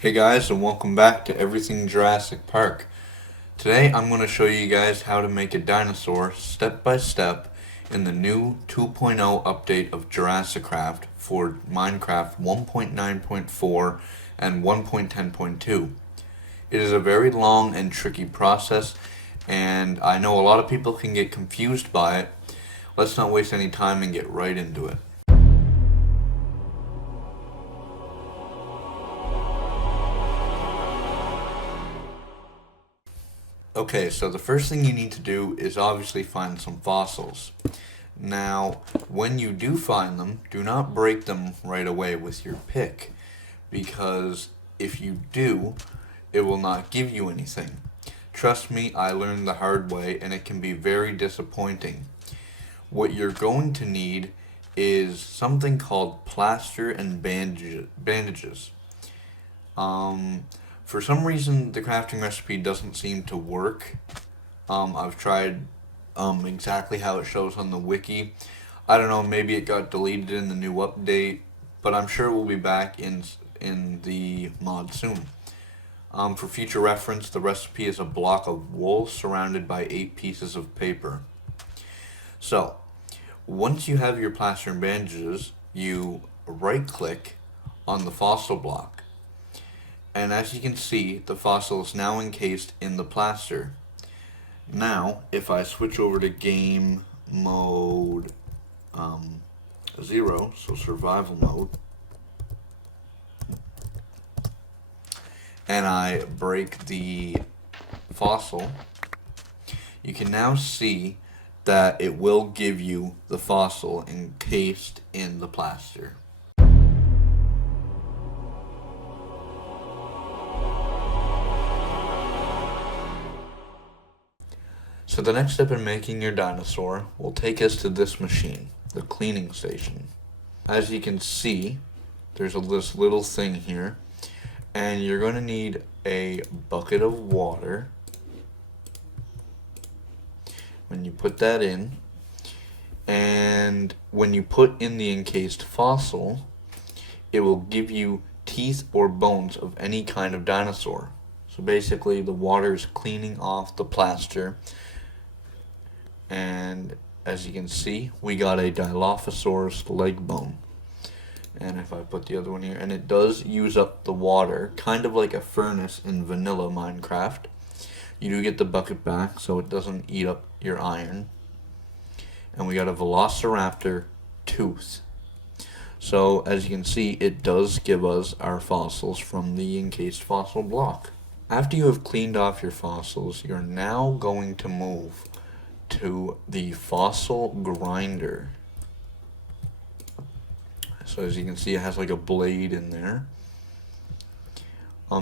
Hey guys, and welcome back to Everything Jurassic Park. Today I'm going to show you guys how to make a dinosaur step by step in the new 2.0 update of JurassiCraft for Minecraft 1.9.4 and 1.10.2. It is a very long and tricky process, and I know a lot of people can get confused by it. Let's not waste any time and get right into it. Okay, so the first thing you need to do is obviously find some fossils. Now, when you do find them, do not break them right away with your pick, because if you do, it will not give you anything. Trust me, I learned the hard way, and it can be very disappointing. What you're going to need is something called plaster and bandages. Um, for some reason, the crafting recipe doesn't seem to work. I've tried exactly how it shows on the wiki. I don't know, maybe it got deleted in the new update, but I'm sure we'll be back in the mod soon. For future reference, the recipe is a block of wool surrounded by 8 pieces of paper. So, once you have your plaster and bandages, you right click on the fossil block. And as you can see, the fossil is now encased in the plaster. Now, if I switch over to game mode 0, so survival mode, and I break the fossil, you can now see that it will give you the fossil encased in the plaster. So the next step in making your dinosaur will take us to this machine, the cleaning station. As you can see, there's this little thing here, and you're going to need a bucket of water. When you put that in, and when you put in the encased fossil, it will give you teeth or bones of any kind of dinosaur. So basically, the water is cleaning off the plaster, and as you can see, we got a Dilophosaurus leg bone. And if I put the other one here, and it does use up the water, kind of like a furnace in vanilla Minecraft. You do get the bucket back, so it doesn't eat up your iron. And we got a Velociraptor tooth. So as you can see, it does give us our fossils from the encased fossil block. After you have cleaned off your fossils, you're now going to move to the fossil grinder. So as you can see, it has like a blade in there.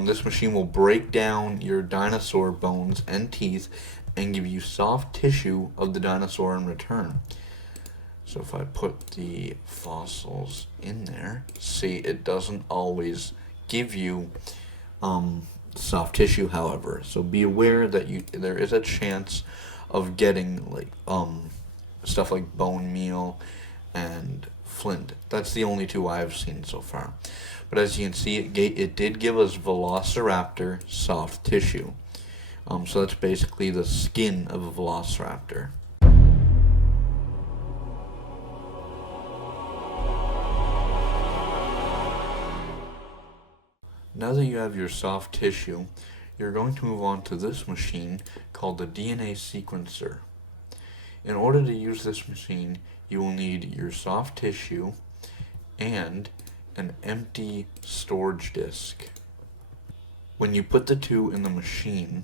This machine will break down your dinosaur bones and teeth and give you soft tissue of the dinosaur in return. So if I put the fossils in there, see, it doesn't always give you soft tissue, however. So be aware that there is a chance of getting like stuff like bone meal and flint. That's the only two I've seen so far. But as you can see, it did give us Velociraptor soft tissue. So that's basically the skin of a Velociraptor. Now that you have your soft tissue, you're going to move on to this machine called the DNA sequencer. In order to use this machine, you will need your soft tissue and an empty storage disk. When you put the two in the machine,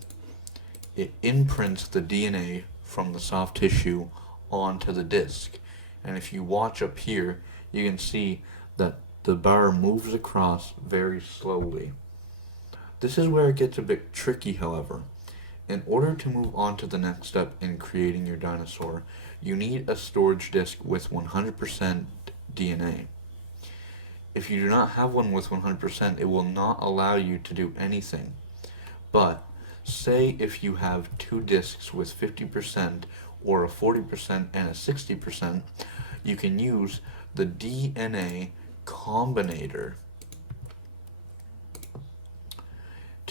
it imprints the DNA from the soft tissue onto the disk. And if you watch up here, you can see that the bar moves across very slowly. This is where it gets a bit tricky, however. In order to move on to the next step in creating your dinosaur, you need a storage disk with 100% DNA. If you do not have one with 100%, it will not allow you to do anything. But say if you have two disks with 50% or a 40% and a 60%, you can use the DNA combinator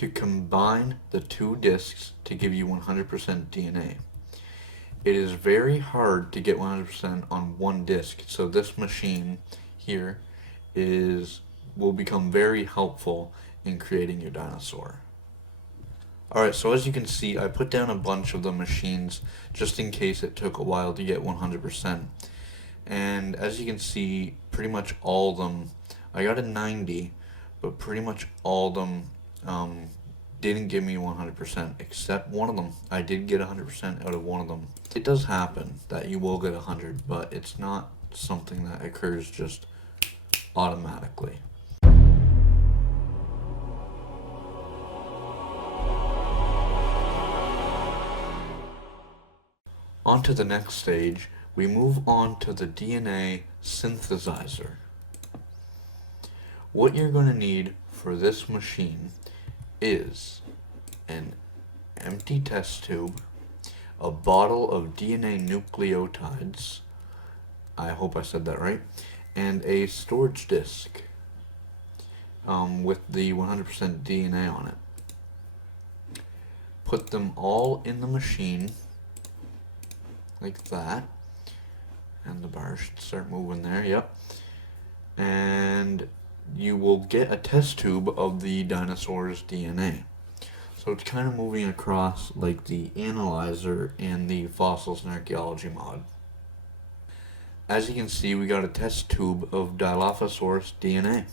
to combine the two discs to give you 100% DNA. It is very hard to get 100% on one disc, so this machine here will become very helpful in creating your dinosaur. Alright, so as you can see, I put down a bunch of the machines just in case it took a while to get 100%. And as you can see, pretty much all of them, I got a 90, but pretty much all of them didn't give me 100%, except one of them. I did get 100% out of one of them. It does happen that you will get 100, but it's not something that occurs just automatically. On to the next stage, we move on to the DNA synthesizer. What you're going to need for this machine is an empty test tube, a bottle of DNA nucleotides, I hope I said that right, and a storage disk with the 100% DNA on it. Put them all in the machine like that, and the bar should start moving there, yep. And you will get a test tube of the dinosaur's DNA. So it's kind of moving across like the analyzer in the Fossils and Archaeology mod. As you can see, we got a test tube of Dilophosaurus DNA.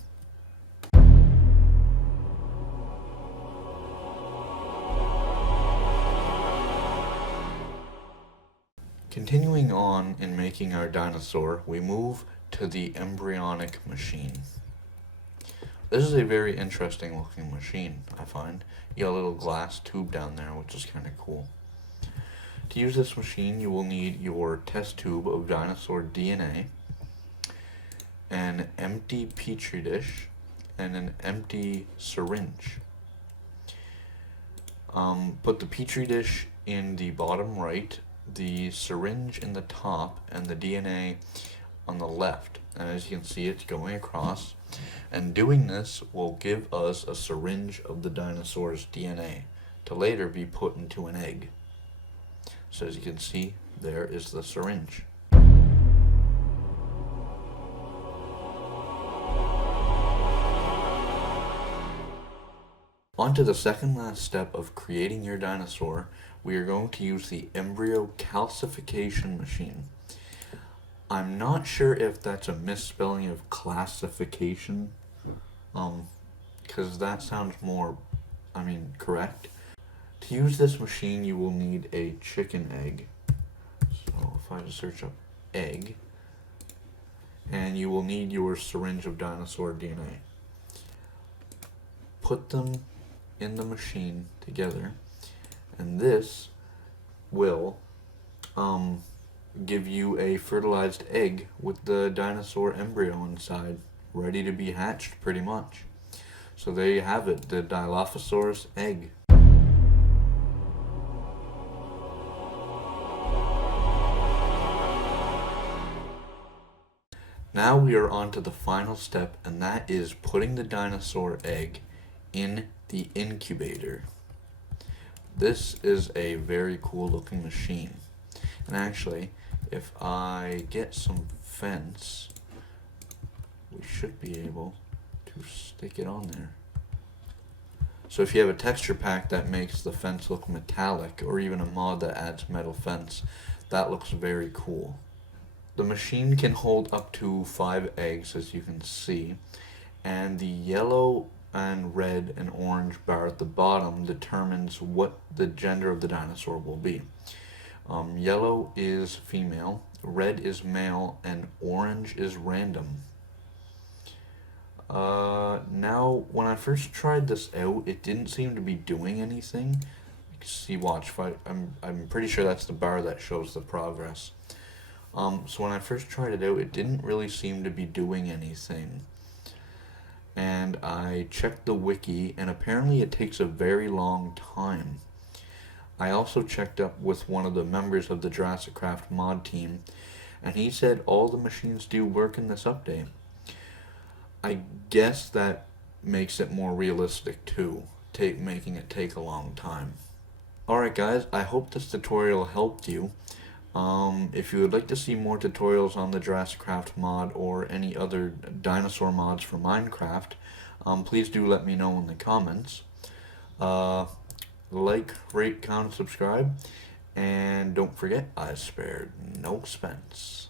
Continuing on in making our dinosaur, we move to the embryonic machine. This is a very interesting looking machine, I find. You got a little glass tube down there, which is kind of cool. To use this machine, you will need your test tube of dinosaur DNA, an empty petri dish, and an empty syringe. Put the petri dish in the bottom right, the syringe in the top, and the DNA on the left. And as you can see, it's going across. And doing this will give us a syringe of the dinosaur's DNA to later be put into an egg. So as you can see, there is the syringe. On to the second last step of creating your dinosaur, we are going to use the embryo calcification machine. I'm not sure if that's a misspelling of classification, because that sounds more, correct. To use this machine, you will need a chicken egg. So if I just search up egg, and you will need your syringe of dinosaur DNA. Put them in the machine together, and this will give you a fertilized egg with the dinosaur embryo inside, ready to be hatched pretty much. So there you have it, the Dilophosaurus egg. Now we are on to the final step, and that is putting the dinosaur egg in the incubator. This is a very cool looking machine. And actually, if I get some fence, we should be able to stick it on there. So if you have a texture pack that makes the fence look metallic, or even a mod that adds metal fence, that looks very cool. The machine can hold up to 5 eggs, as you can see, and the yellow and red and orange bar at the bottom determines what the gender of the dinosaur will be. Yellow is female, red is male, and orange is random. Now, when I first tried this out, it didn't seem to be doing anything. You can see, watch, I'm pretty sure that's the bar that shows the progress. So when I first tried it out, it didn't really seem to be doing anything. And I checked the wiki, and apparently it takes a very long time. I also checked up with one of the members of the JurassiCraft mod team, and he said all the machines do work in this update. I guess that makes it more realistic too, making it take a long time. Alright guys, I hope this tutorial helped you. If you would like to see more tutorials on the JurassiCraft mod or any other dinosaur mods for Minecraft, please do let me know in the comments. Like, rate, comment, subscribe, and don't forget, I spared no expense.